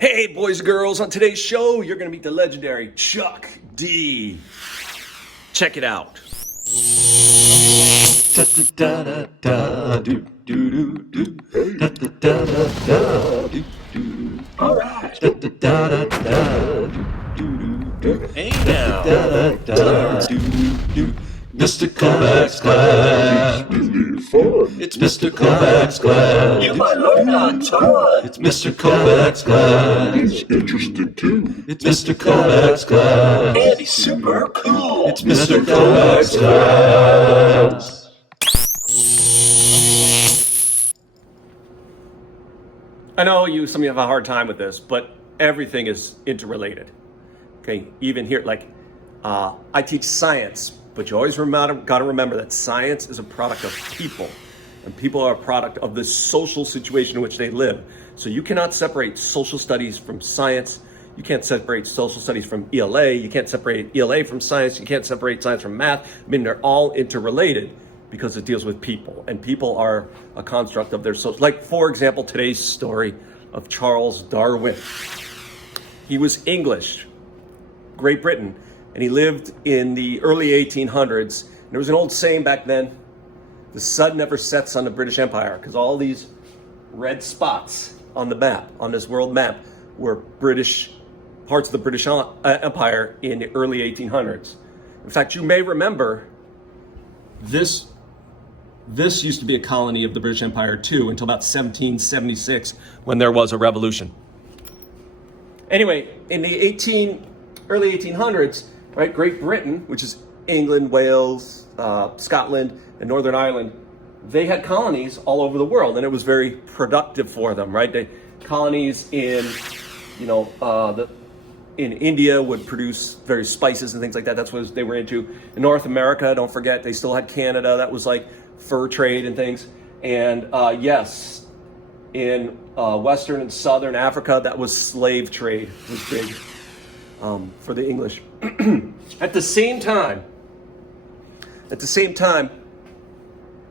Hey, boys and girls, on today's show, you're going to meet the legendary Chuck D. Check it out. All right. Hey now. Mr. Kovacs Class. It's Mr. Kovacs Class. You might learn a ton. It's Mr. Kovacs Class. It's interesting too. It's Mr. Kovacs Class. And he's super cool. It's Mr. Kovacs Class. I know some of you have a hard time with this, but everything is interrelated. Okay, even here, I teach science, but you always got to remember that science is a product of people, and people are a product of the social situation in which they live. So you cannot separate social studies from science. You can't separate social studies from ELA. You can't separate ELA from science. You can't separate science from math. I mean, they're all interrelated because it deals with people, and people are a construct of their social. Like, for example, today's story of Charles Darwin. He was English, Great Britain, and he lived in the early 1800s. And there was an old saying back then: the sun never sets on the British Empire, because all these red spots on the map, on this world map, were British, parts of the British Empire in the early 1800s. In fact, you may remember this used to be a colony of the British Empire too, until about 1776, when there was a revolution. Anyway, in the early 1800s, right, Great Britain, which is England, Wales, Scotland, and Northern Ireland, they had colonies all over the world, and it was very productive for them, right? Colonies in, in India would produce various spices and things like that. That's what they were into. In North America, don't forget, they still had Canada. That was like fur trade and things. And yes, in Western and Southern Africa, that was slave trade. It was big for the English. At the same time,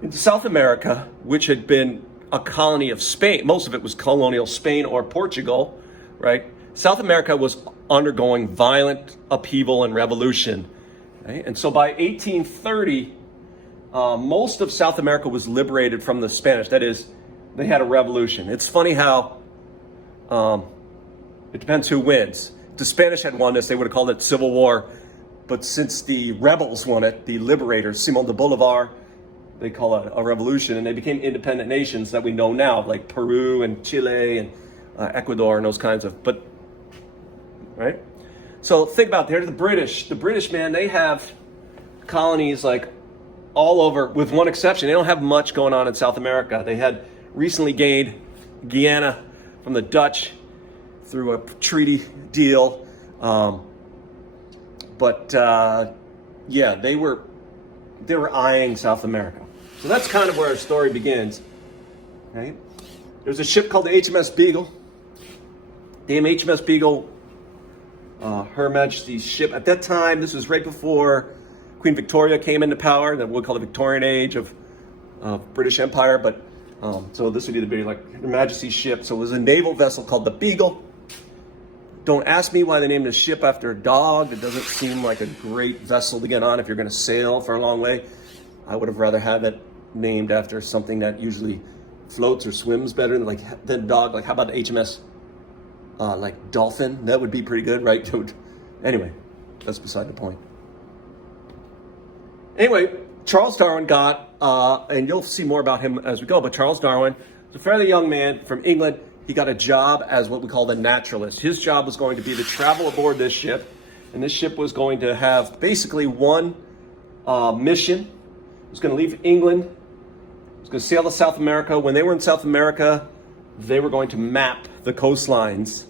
in South America, which had been a colony of Spain, most of it was colonial Spain or Portugal, right? South America was undergoing violent upheaval and revolution. Right? And so by 1830, most of South America was liberated from the Spanish. That is, they had a revolution. It's funny how it depends who wins. If the Spanish had won this, they would have called it Civil War. But since the rebels won it, the liberators, Simon de Bolivar, they call it a revolution, and they became independent nations that we know now, like Peru and Chile and Ecuador and those kinds of, right? So think about there, the British. The British, man, they have colonies like all over, with one exception. They don't have much going on in South America. They had recently gained Guyana from the Dutch through a treaty deal. Yeah, they were eyeing South America. So that's kind of where our story begins. Right? There's a ship called the HMS Beagle. The HMS Beagle, Her Majesty's ship. At that time, this was right before Queen Victoria came into power, that we'll call the Victorian age of British Empire. But so this would either be like Her Majesty's ship. So it was a naval vessel called the Beagle. Don't ask me why they named a ship after a dog. It doesn't seem like a great vessel to get on if you're going to sail for a long way. I would have rather had it named after something that usually floats or swims better than dog. Like, how about HMS like Dolphin? That would be pretty good, right? Anyway, that's beside the point. Anyway, Charles Darwin got, and you'll see more about him as we go, but Charles Darwin was a fairly young man from England. He got a job as what we call the naturalist. His job was going to be to travel aboard this ship, and this ship was going to have basically one mission. It was going to leave England. It was going to sail to South America. When they were in South America, they were going to map the coastlines.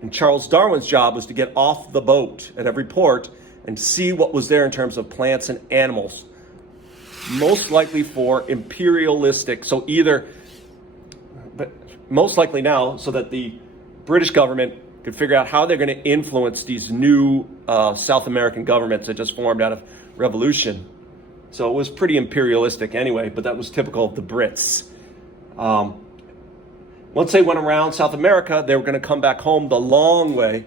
And Charles Darwin's job was to get off the boat at every port and see what was there in terms of plants and animals. Most likely for imperialistic, most likely now, so that the British government could figure out how they're going to influence these new South American governments that just formed out of revolution. So it was pretty imperialistic anyway, but that was typical of the Brits. Once they went around South America, they were going to come back home the long way,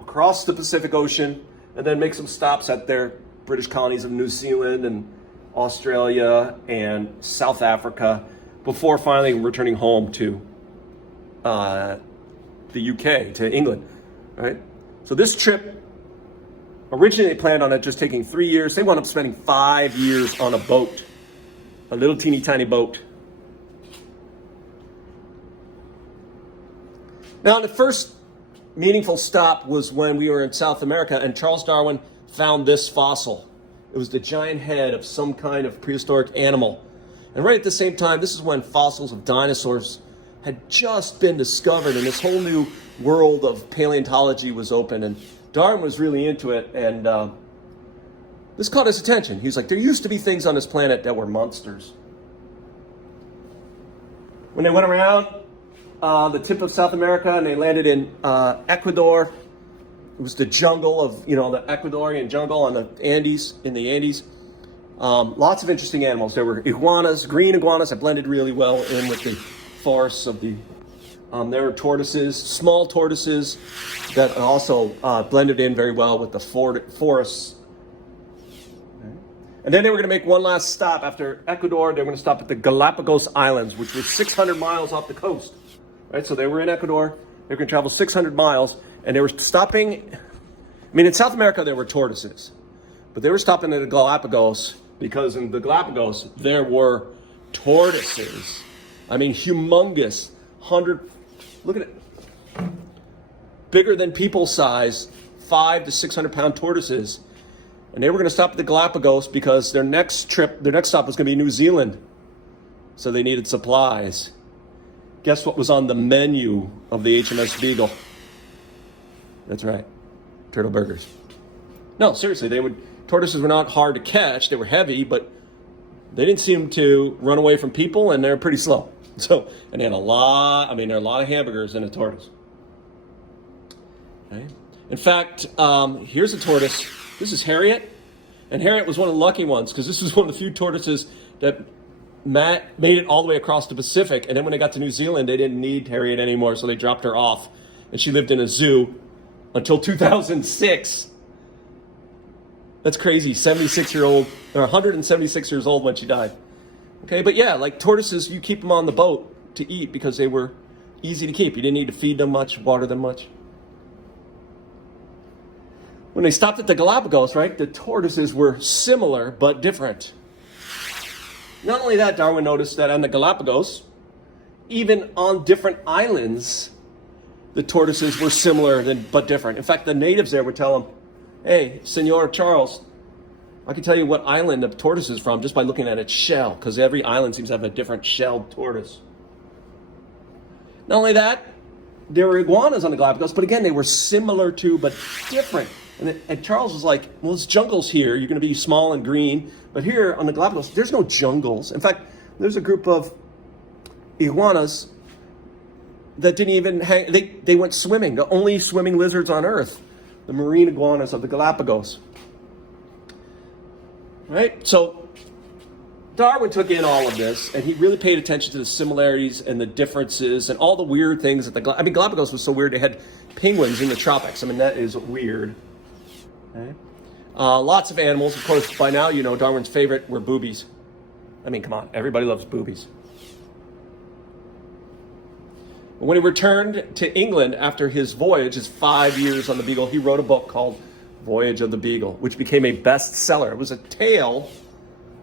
across the Pacific Ocean, and then make some stops at their British colonies of New Zealand and Australia and South Africa before finally returning home to the UK, to England, right? So this trip, originally they planned on it just taking 3 years. They wound up spending 5 years on a boat, a little teeny tiny boat. Now, the first meaningful stop was when we were in South America and Charles Darwin found this fossil. It was the giant head of some kind of prehistoric animal. And right at the same time, this is when fossils of dinosaurs had just been discovered and this whole new world of paleontology was open. And Darwin was really into it, and this caught his attention. He was like, there used to be things on this planet that were monsters. When they went around the tip of South America and they landed in Ecuador, it was the jungle of, the Ecuadorian jungle on the Andes, in the Andes. Lots of interesting animals. There were iguanas, green iguanas that blended really well in with the forests of the, there were tortoises, small tortoises that also blended in very well with the forests. And then they were going to make one last stop after Ecuador. They were going to stop at the Galapagos Islands, which was 600 miles off the coast. Right, so they were in Ecuador. They were going to travel 600 miles, and they were stopping. In South America there were tortoises, but they were stopping at the Galapagos because in the Galapagos there were tortoises. Humongous, look at it, bigger than people size, 500 to 600 pound tortoises. And they were going to stop at the Galapagos because their next stop was going to be New Zealand. So they needed supplies. Guess what was on the menu of the HMS Beagle? That's right, turtle burgers. No, seriously, tortoises were not hard to catch. They were heavy, but they didn't seem to run away from people, and they're pretty slow. So, and they had there are a lot of hamburgers in a tortoise. Okay. In fact, here's a tortoise. This is Harriet, and Harriet was one of the lucky ones because this was one of the few tortoises that made it all the way across the Pacific, and then when they got to New Zealand, they didn't need Harriet anymore, so they dropped her off, and she lived in a zoo until 2006. That's crazy. 176 years old when she died. Okay, but yeah, like tortoises, you keep them on the boat to eat because they were easy to keep. You didn't need to feed them much, water them much. When they stopped at the Galapagos, right, the tortoises were similar but different. Not only that, Darwin noticed that on the Galapagos, even on different islands, the tortoises were similar but different. In fact, the natives there would tell him, hey, Senor Charles, I can tell you what island the tortoise is from just by looking at its shell, because every island seems to have a different shelled tortoise. Not only that, there were iguanas on the Galapagos, but again, they were similar to, but different. And Charles was like, well, it's jungles here. You're going to be small and green. But here on the Galapagos, there's no jungles. In fact, there's a group of iguanas that didn't even hang. They went swimming. The only swimming lizards on Earth, the marine iguanas of the Galapagos. Right? So Darwin took in all of this, and he really paid attention to the similarities and the differences and all the weird things that Galapagos was so weird. They had penguins in the tropics. That is weird. Okay. Lots of animals. Of course, by now, Darwin's favorite were boobies. Come on. Everybody loves boobies. When he returned to England after his voyage, his 5 years on the Beagle, he wrote a book called Voyage of the Beagle, which became a bestseller. It was a tale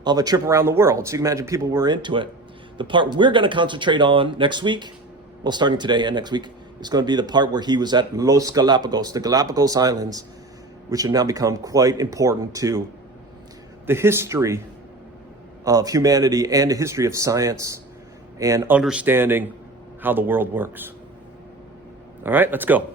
of a trip around the world. So you can imagine people were into it. The part we're going to concentrate on next week, well, starting today and next week, is going to be the part where he was at Los Galapagos, the Galapagos Islands, which have now become quite important to the history of humanity and the history of science and understanding how the world works. All right, let's go.